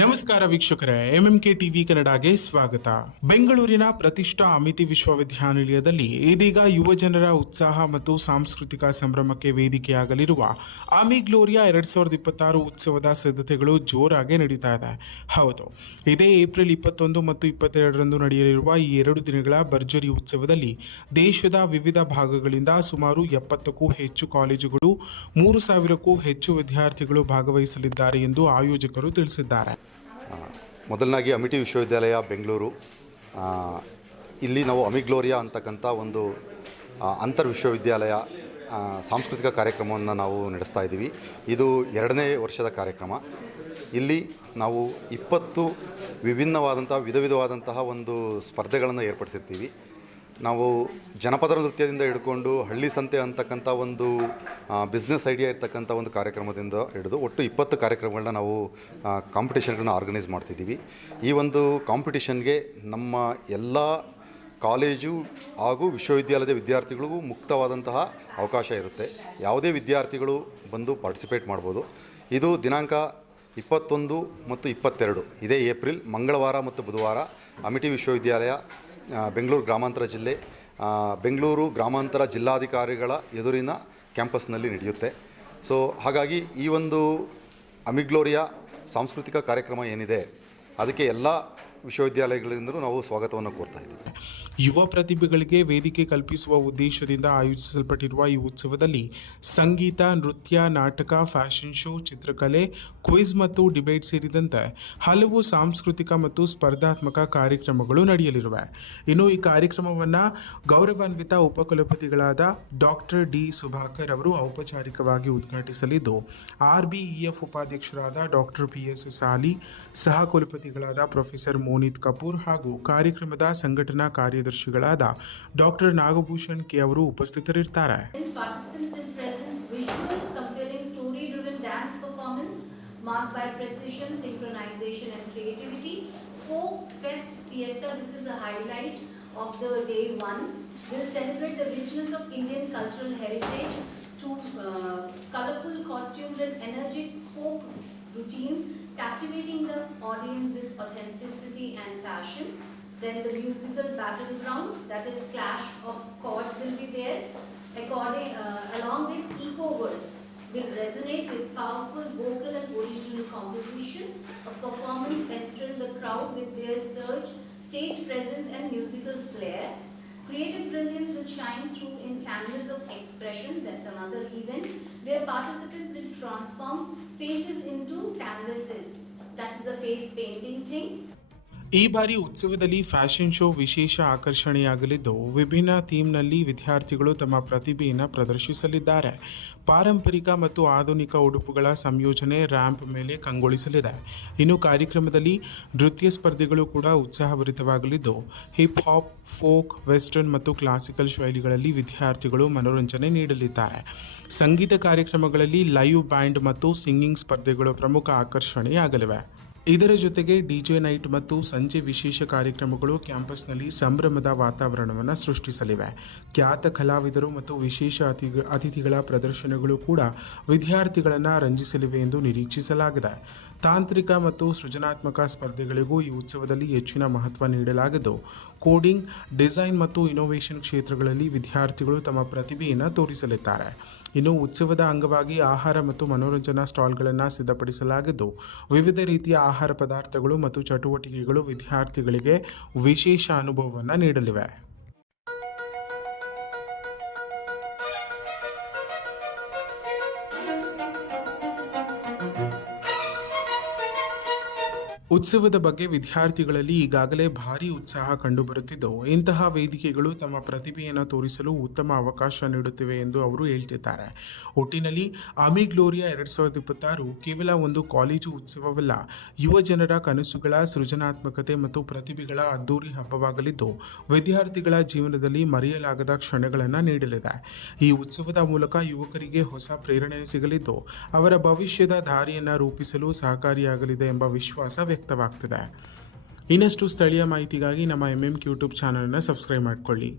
ನಮಸ್ಕಾರ ವೀಕ್ಷಕರೇ, MMK TV ಕನ್ನಡಗೆ ಸ್ವಾಗತ. ಬೆಂಗಳೂರಿನ ಪ್ರತಿಷ್ಠಾ ಅಮಿತಿ ವಿಶ್ವವಿದ್ಯಾನಿಲಯದಲ್ಲಿ ಇದೀಗ ಯುವ ಜನರ ಉತ್ಸಾಹ ಮತ್ತು ಸಾಂಸ್ಕೃತಿಕ ಸಂಭ್ರಮಕ್ಕೆ ವೇದಿಕೆಯಾಗಲಿರುವ ಆಮಿ ಗ್ಲೋರಿಯಾ 2026 ಉತ್ಸವದ ಸಿದ್ಧತೆಗಳು ಜೋರಾಗಿ ನಡೀತಾ ಇದೆ. ಹೌದು, ಇದೇ ಏಪ್ರಿಲ್ 21 ಮತ್ತು 22ರಂದು ನಡೆಯಲಿರುವ ಈ 2 ದಿನಗಳ ಭರ್ಜರಿ ಉತ್ಸವದಲ್ಲಿ ದೇಶದ ವಿವಿಧ ಭಾಗಗಳಿಂದ ಸುಮಾರು 70ಕ್ಕೂ ಹೆಚ್ಚು ಕಾಲೇಜುಗಳು, 3000ಕ್ಕೂ ಹೆಚ್ಚು ವಿದ್ಯಾರ್ಥಿಗಳು ಭಾಗವಹಿಸಲಿದ್ದಾರೆ ಎಂದು ಆಯೋಜಕರು ತಿಳಿಸಿದ್ದಾರೆ. ಮೊದಲನಾಗಿ ಅಮಿಟಿ ವಿಶ್ವವಿದ್ಯಾಲಯ ಬೆಂಗಳೂರು, ಇಲ್ಲಿ ನಾವು ಅಮಿ ಗ್ಲೋರಿಯಾ ಅಂತಕ್ಕಂಥ ಒಂದು ಅಂತರ್ ವಿಶ್ವವಿದ್ಯಾಲಯ ಸಾಂಸ್ಕೃತಿಕ ಕಾರ್ಯಕ್ರಮವನ್ನು ನಾವು ನಡೆಸ್ತಾ ಇದ್ದೀವಿ. ಇದು 2ನೇ ವರ್ಷದ ಕಾರ್ಯಕ್ರಮ. ಇಲ್ಲಿ ನಾವು 20 ವಿಧವಾದಂತಹ ಒಂದು ಸ್ಪರ್ಧೆಗಳನ್ನು ಏರ್ಪಡಿಸಿರ್ತೀವಿ. ನಾವು ಜನಪದ ನೃತ್ಯದಿಂದ ಹಿಡ್ಕೊಂಡು ಹಳ್ಳಿ ಸಂತೆ ಅಂತಕ್ಕಂಥ ಒಂದು ಬಿಸ್ನೆಸ್ ಐಡಿಯಾ ಇರ್ತಕ್ಕಂಥ ಒಂದು ಕಾರ್ಯಕ್ರಮದಿಂದ ಹಿಡಿದು ಒಟ್ಟು 20 ಕಾರ್ಯಕ್ರಮಗಳನ್ನ ನಾವು ಕಾಂಪಿಟೇಷನ್ಗಳನ್ನ ಆರ್ಗನೈಸ್ ಮಾಡ್ತಿದ್ದೀವಿ. ಈ ಒಂದು ಕಾಂಪಿಟೇಷನ್ಗೆ ನಮ್ಮ ಎಲ್ಲ ಕಾಲೇಜು ಹಾಗೂ ವಿಶ್ವವಿದ್ಯಾಲಯದ ವಿದ್ಯಾರ್ಥಿಗಳಿಗೂ ಮುಕ್ತವಾದಂತಹ ಅವಕಾಶ ಇರುತ್ತೆ. ಯಾವುದೇ ವಿದ್ಯಾರ್ಥಿಗಳು ಬಂದು ಪಾರ್ಟಿಸಿಪೇಟ್ ಮಾಡ್ಬೋದು. ಇದು ದಿನಾಂಕ 21 ಮತ್ತು 22 ಇದೇ ಏಪ್ರಿಲ್ ಮಂಗಳವಾರ ಮತ್ತು ಬುಧವಾರ ಅಮಿಟಿ ವಿಶ್ವವಿದ್ಯಾಲಯ ಬೆಂಗಳೂರು ಗ್ರಾಮಾಂತರ ಜಿಲ್ಲೆ, ಬೆಂಗಳೂರು ಗ್ರಾಮಾಂತರ ಜಿಲ್ಲಾಧಿಕಾರಿಗಳ ಎದುರಿನ ಕ್ಯಾಂಪಸ್ನಲ್ಲಿ ನಡೆಯುತ್ತೆ. ಹಾಗಾಗಿ ಈ ಒಂದು ಅಮಿ ಗ್ಲೋರಿಯಾ ಸಾಂಸ್ಕೃತಿಕ ಕಾರ್ಯಕ್ರಮ ಏನಿದೆ ಅದಕ್ಕೆ ಎಲ್ಲ ವಿಶ್ವವಿದ್ಯಾಲಯಗಳಿಂದಲೂ ನಾವು ಸ್ವಾಗತವನ್ನು ಕೋರ್ತಾ ಇದ್ದೀವಿ. ಯುವ ಪ್ರತಿಭೆಗಳಿಗೆ ವೇದಿಕೆ ಕಲ್ಪಿಸುವ ಉದ್ದೇಶದಿಂದ ಆಯೋಜಿಸಲ್ಪಟ್ಟಿರುವ ಈ ಉತ್ಸವದಲ್ಲಿ ಸಂಗೀತ, ನೃತ್ಯ, ನಾಟಕ, ಫ್ಯಾಷನ್ ಶೋ, ಚಿತ್ರಕಲೆ, ಕ್ವಿಜ್ ಮತ್ತು ಡಿಬೇಟ್ ಸೇರಿದಂತೆ ಹಲವು ಸಾಂಸ್ಕೃತಿಕ ಮತ್ತು ಸ್ಪರ್ಧಾತ್ಮಕ ಕಾರ್ಯಕ್ರಮಗಳು ನಡೆಯಲಿರುವೆ. ಇನ್ನು ಈ ಕಾರ್ಯಕ್ರಮವನ್ನು ಗೌರವಾನ್ವಿತ ಉಪಕುಲಪತಿಗಳಾದ ಡಾಕ್ಟರ್ ಡಿ ಸುಭಾಕರ್ ಅವರು ಔಪಚಾರಿಕವಾಗಿ ಉದ್ಘಾಟಿಸಲಿದ್ದು, RBEF ಉಪಾಧ್ಯಕ್ಷರಾದ ಡಾಕ್ಟರ್ PSS ಆಲಿ, ಸಹ ಕುಲಪತಿಗಳಾದ ಪ್ರೊಫೆಸರ್ ಮೋನಿತ್ ಕಪೂರ್ ಹಾಗೂ ಕಾರ್ಯಕ್ರಮದ ಸಂಘಟನಾ ಕಾರ್ಯದರ್ಶಿಗಳಾದ ಡಾಕ್ಟರ್ ನಾಗಭೂಷಣ್ ಕೆ ಅವರು ಉಪಸ್ಥಿತರಿರ್ತಾರೆ. Marked by precision, synchronization and creativity. Folk Fest Fiesta, this is a highlight of the day one. Will celebrate the richness of Indian cultural heritage through colorful costumes and energetic folk routines, captivating the audience with authenticity and passion. Then the musical battleground, that is clash of chords, will be there, along with eco words. Will resonate with powerful vocal and original composition. A performance that thrill the crowd with their surge, stage presence and musical flair. Creative brilliance will shine through in canvas of expression. That's another event where participants will transform faces into canvases. That's the face painting thing. ಈ ಬಾರಿ ಉತ್ಸವದಲ್ಲಿ fashion show ವಿಶೇಷ ಆಕರ್ಷಣೆಯಾಗಲಿದ್ದು, ವಿಭಿನ್ನ ಥೀಮ್ನಲ್ಲಿ ವಿದ್ಯಾರ್ಥಿಗಳು ತಮ್ಮ ಪ್ರತಿಭೆಯನ್ನು ಪ್ರದರ್ಶಿಸಲಿದ್ದಾರೆ. ಪಾರಂಪರಿಕ ಮತ್ತು ಆಧುನಿಕ ಉಡುಪುಗಳ ಸಂಯೋಜನೆ ರ್ಯಾಂಪ್ ಮೇಲೆ ಕಂಗೊಳಿಸಲಿದೆ. ಇನ್ನು ಕಾರ್ಯಕ್ರಮದಲ್ಲಿ ನೃತ್ಯ ಸ್ಪರ್ಧೆಗಳು ಕೂಡ ಉತ್ಸಾಹಭರಿತವಾಗಲಿದ್ದು, ಹಿಪ್ ಹಾಪ್, ಫೋಕ್, ವೆಸ್ಟರ್ನ್ ಮತ್ತು ಕ್ಲಾಸಿಕಲ್ ಶೈಲಿಗಳಲ್ಲಿ ವಿದ್ಯಾರ್ಥಿಗಳು ಮನೋರಂಜನೆ ನೀಡಲಿದ್ದಾರೆ. ಸಂಗೀತ ಕಾರ್ಯಕ್ರಮಗಳಲ್ಲಿ ಲೈವ್ ಬ್ಯಾಂಡ್ ಮತ್ತು ಸಿಂಗಿಂಗ್ ಸ್ಪರ್ಧೆಗಳು ಪ್ರಮುಖ ಆಕರ್ಷಣೆಯಾಗಲಿವೆ. ಇದರ ಜೊತೆಗೆ DJ ನೈಟ್ ಮತ್ತು ಸಂಜೆ ವಿಶೇಷ ಕಾರ್ಯಕ್ರಮಗಳು ಕ್ಯಾಂಪಸ್ನಲ್ಲಿ ಸಂಭ್ರಮದ ವಾತಾವರಣವನ್ನು ಸೃಷ್ಟಿಸಲಿವೆ. ಖ್ಯಾತ ಕಲಾವಿದರು ಮತ್ತು ವಿಶೇಷ ಅತಿಥಿಗಳ ಪ್ರದರ್ಶನಗಳು ಕೂಡ ವಿದ್ಯಾರ್ಥಿಗಳನ್ನು ರಂಜಿಸಲಿವೆ ಎಂದು ನಿರೀಕ್ಷಿಸಲಾಗಿದೆ. ತಾಂತ್ರಿಕ ಮತ್ತು ಸೃಜನಾತ್ಮಕ ಸ್ಪರ್ಧೆಗಳಿಗೂ ಈ ಉತ್ಸವದಲ್ಲಿ ಹೆಚ್ಚಿನ ಮಹತ್ವ ನೀಡಲಾಗಿದ್ದು, ಕೋಡಿಂಗ್, ಡಿಸೈನ್ ಮತ್ತು ಇನೋವೇಷನ್ ಕ್ಷೇತ್ರಗಳಲ್ಲಿ ವಿದ್ಯಾರ್ಥಿಗಳು ತಮ್ಮ ಪ್ರತಿಭೆಯನ್ನು ತೋರಿಸಲಿದ್ದಾರೆ. ಇನ್ನು ಉತ್ಸವದ ಅಂಗವಾಗಿ ಆಹಾರ ಮತ್ತು ಮನೋರಂಜನಾ ಸ್ಟಾಲ್ಗಳನ್ನು ಸಿದ್ಧಪಡಿಸಲಾಗಿದ್ದು, ವಿವಿಧ ರೀತಿಯ ಆಹಾರ ಪದಾರ್ಥಗಳು ಮತ್ತು ಚಟುವಟಿಕೆಗಳು ವಿದ್ಯಾರ್ಥಿಗಳಿಗೆ ವಿಶೇಷ ಅನುಭವವನ್ನು ನೀಡಲಿವೆ. ಉತ್ಸವದ ಬಗ್ಗೆ ವಿದ್ಯಾರ್ಥಿಗಳಲ್ಲಿ ಈಗಾಗಲೇ ಭಾರೀ ಉತ್ಸಾಹ ಕಂಡುಬರುತ್ತಿದ್ದು, ಇಂತಹ ವೇದಿಕೆಗಳು ತಮ್ಮ ಪ್ರತಿಭೆಯನ್ನು ತೋರಿಸಲು ಉತ್ತಮ ಅವಕಾಶ ನೀಡುತ್ತಿವೆ ಎಂದು ಅವರು ಹೇಳ್ತಿದ್ದಾರೆ. ಒಟ್ಟಿನಲ್ಲಿ ಅಮಿ ಗ್ಲೋರಿಯಾ 2026 ಕೇವಲ ಒಂದು ಕಾಲೇಜು ಉತ್ಸವವಲ್ಲ, ಯುವ ಜನರ ಕನಸುಗಳ, ಸೃಜನಾತ್ಮಕತೆ ಮತ್ತು ಪ್ರತಿಭೆಗಳ ಅದ್ದೂರಿ ಹಬ್ಬವಾಗಲಿದ್ದು, ವಿದ್ಯಾರ್ಥಿಗಳ ಜೀವನದಲ್ಲಿ ಮರೆಯಲಾಗದ ಕ್ಷಣಗಳನ್ನು ನೀಡಲಿದೆ. ಈ ಉತ್ಸವದ ಮೂಲಕ ಯುವಕರಿಗೆ ಹೊಸ ಪ್ರೇರಣೆ ಸಿಗಲಿದ್ದು, ಅವರ ಭವಿಷ್ಯದ ದಾರಿಯನ್ನು ರೂಪಿಸಲು ಸಹಕಾರಿಯಾಗಲಿದೆ ಎಂಬ ವಿಶ್ವಾಸ ವ್ಯಕ್ತವಾಗ್ತಿದೆ. ಇನ್ನಷ್ಟು ಸ್ಥಳೀಯ ಮಾಹಿತಿಗಾಗಿ ನಮ್ಮ MMK ಯೂಟ್ಯೂಬ್ ಚಾನಲನ್ನು ಸಬ್ಸ್ಕ್ರೈಬ್ ಮಾಡಿಕೊಳ್ಳಿ.